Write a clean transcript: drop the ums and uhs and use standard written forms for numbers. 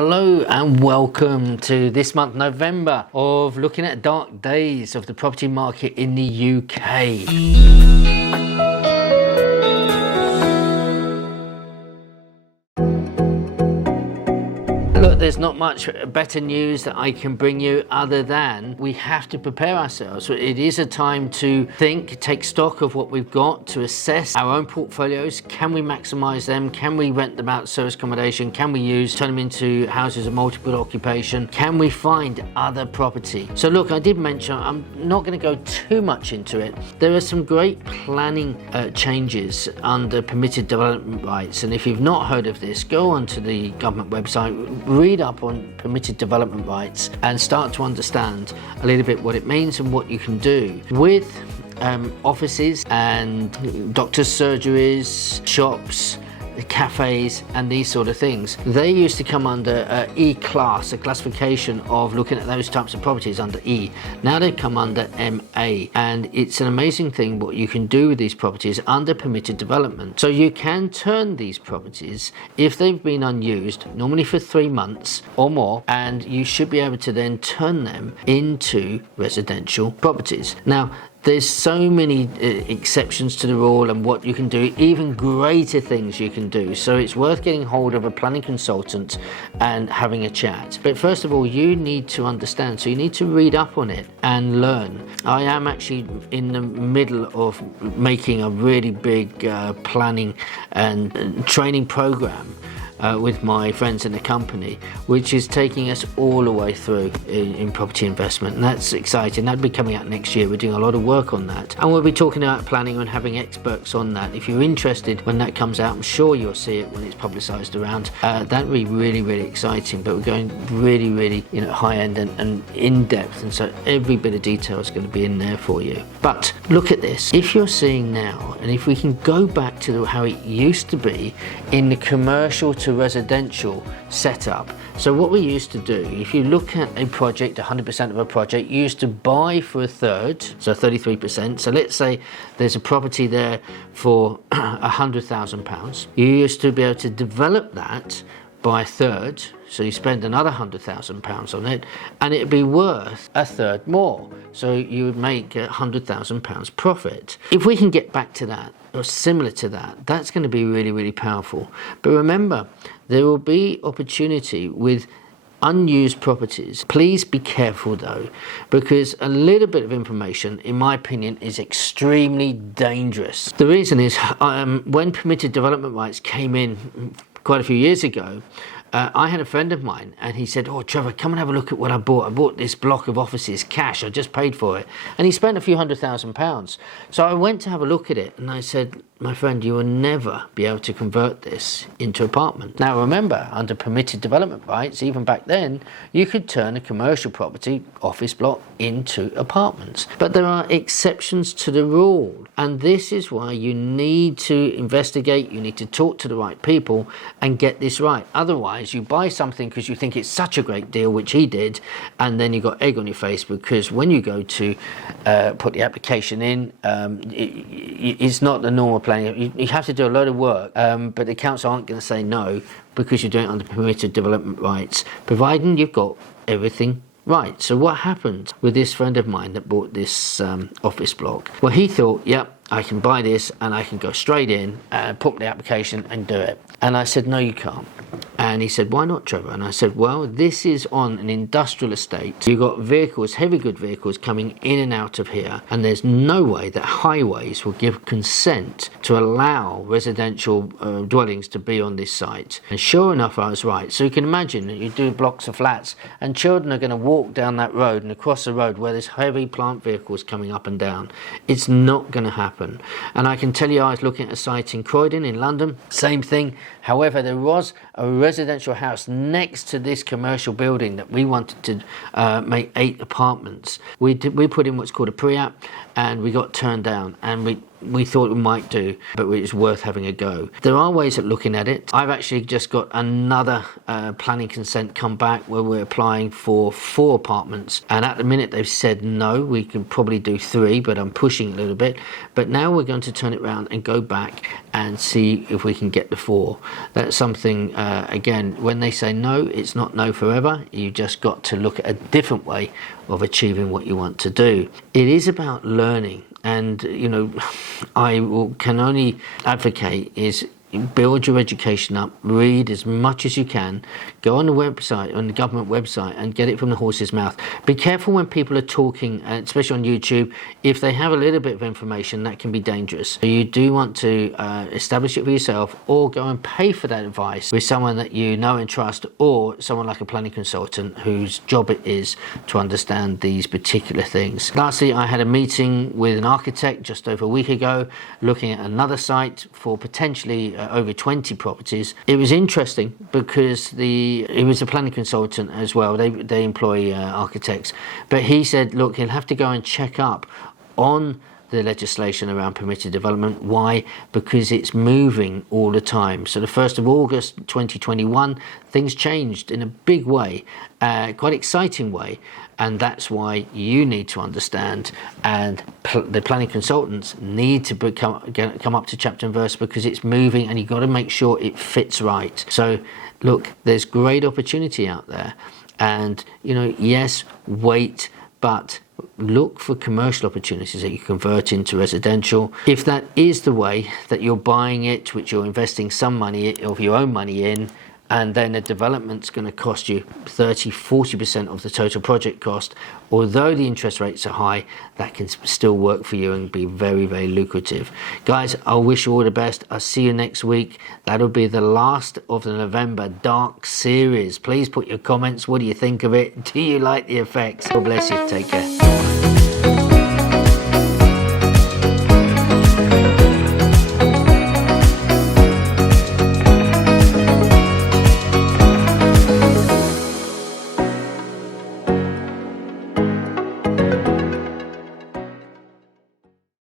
Hello and welcome to this month, November, of looking at dark days of the property market in the UK. Look, there's not much better news that I can bring you other than we have to prepare ourselves. It is a time to think, take stock of what we've got, to assess our own portfolios. Can we maximize them? Can we rent them out, service accommodation? Can we turn them into houses of multiple occupation? Can we find other property? So look, I did mention, I'm not going to go too much into it. There are some great planning changes under permitted development rights. And if you've not heard of this, go onto the government website, read up on permitted development rights and start to understand a little bit what it means and what you can do with offices and doctors' surgeries, shops, cafes and these sort of things. They used to come under E-class, a classification of looking at those types of properties under E. Now they come under MA, and it's an amazing thing what you can do with these properties under permitted development. So you can turn these properties, if they've been unused, normally for 3 months or more, and you should be able to then turn them into residential properties. Now, there's so many exceptions to the rule and what you can do, even greater things you can do. So it's worth getting hold of a planning consultant and having a chat. But first of all, you need to understand. So you need to read up on it and learn. I am actually in the middle of making a really big planning and training program with my friends in the company, which is taking us all the way through in property investment, and that's exciting. That'll be coming out next year. We're doing a lot of work on that, and we'll be talking about planning and having experts on that. If you're interested when that comes out, I'm sure you'll see it when it's publicised around. That'll be really, really exciting, but we're going really high end and in depth, and so every bit of detail is going to be in there for you. But look at this. If you're seeing now, and if we can go back to how it used to be in the commercial to residential setup. So what we used to do, if you look at a project, 100% of a project, you used to buy for a third, so 33%. So let's say there's a property there for £100,000. You used to be able to develop that by a third, so you spend another £100,000 on it, and it'd be worth a third more. So you would make £100,000 profit. If we can get back to that, or similar to that, that's going to be really, really powerful. But remember, there will be opportunity with unused properties. Please be careful though, because a little bit of information, in my opinion, is extremely dangerous. The reason is when permitted development rights came in quite a few years ago, I had a friend of mine and he said, "Oh, Trevor, come and have a look at what I bought. I bought this block of offices cash. I just paid for it." And he spent a few £100,000. So I went to have a look at it and I said, "My friend, you will never be able to convert this into apartment." Now remember, under permitted development rights, even back then, you could turn a commercial property, office block, into apartments. But there are exceptions to the rule. And this is why you need to investigate, you need to talk to the right people and get this right. Otherwise, you buy something because you think it's such a great deal, which he did, and then you got egg on your face, because when you go to put the application in, it's not the normal planning. You have to do a lot of work, but the council aren't going to say no because you're doing it under permitted development rights, providing you've got everything right. So what happened with this friend of mine that bought this office block? Well, he thought, yep, I can buy this and I can go straight in, put the application and do it. And I said, "No, you can't." And he said, "Why not, Trevor?" And I said, "Well, this is on an industrial estate. You've got vehicles, heavy good vehicles coming in and out of here, and there's no way that highways will give consent to allow residential dwellings to be on this site." And sure enough, I was right. So you can imagine that you do blocks of flats and children are going to walk down that road and across the road where there's heavy plant vehicles coming up and down. It's not going to happen. And I can tell you, I was looking at a site in Croydon in London, same thing. However, there was a residential house next to this commercial building that we wanted to make 8 apartments. We put in what's called a pre-app, and we got turned down. And we thought we might do, but it's worth having a go. There are ways of looking at it. I've actually just got another planning consent come back where we're applying for 4 apartments, and at the minute they've said no, we can probably do 3, but I'm pushing a little bit. But now we're going to turn it around and go back and see if we can get the 4. That's something, again, when they say no, it's not no forever. You just got to look at a different way of achieving what you want to do. It is about learning, and can only advocate is build your education up, read as much as you can, go on the website, on the government website, and get it from the horse's mouth. Be careful when people are talking, especially on YouTube. If they have a little bit of information, that can be dangerous. So you do want to establish it for yourself, or go and pay for that advice with someone that you know and trust, or someone like a planning consultant whose job it is to understand these particular things. Lastly, I had a meeting with an architect just over a week ago, looking at another site for potentially over 20 properties. It was interesting because he was a planning consultant as well. They employ architects, but he said, look, he'll have to go and check up on the legislation around permitted development. Why? Because it's moving all the time. So the 1st of August 2021, things changed in a big way, quite exciting way, and that's why you need to understand, and the planning consultants need to come up to chapter and verse, because it's moving and you've got to make sure it fits right. So look, there's great opportunity out there, and yes, wait, but look for commercial opportunities that you convert into residential. If that is the way that you're buying it, which you're investing some money of your own money in, and then the development's going to cost you 30-40% of the total project cost, although the interest rates are high, that can still work for you and be very, very lucrative. Guys, I wish you all the best. I'll see you next week. That'll be the last of the November Dark series. Please put your comments. What do you think of it? Do you like the effects? God bless you. Take care.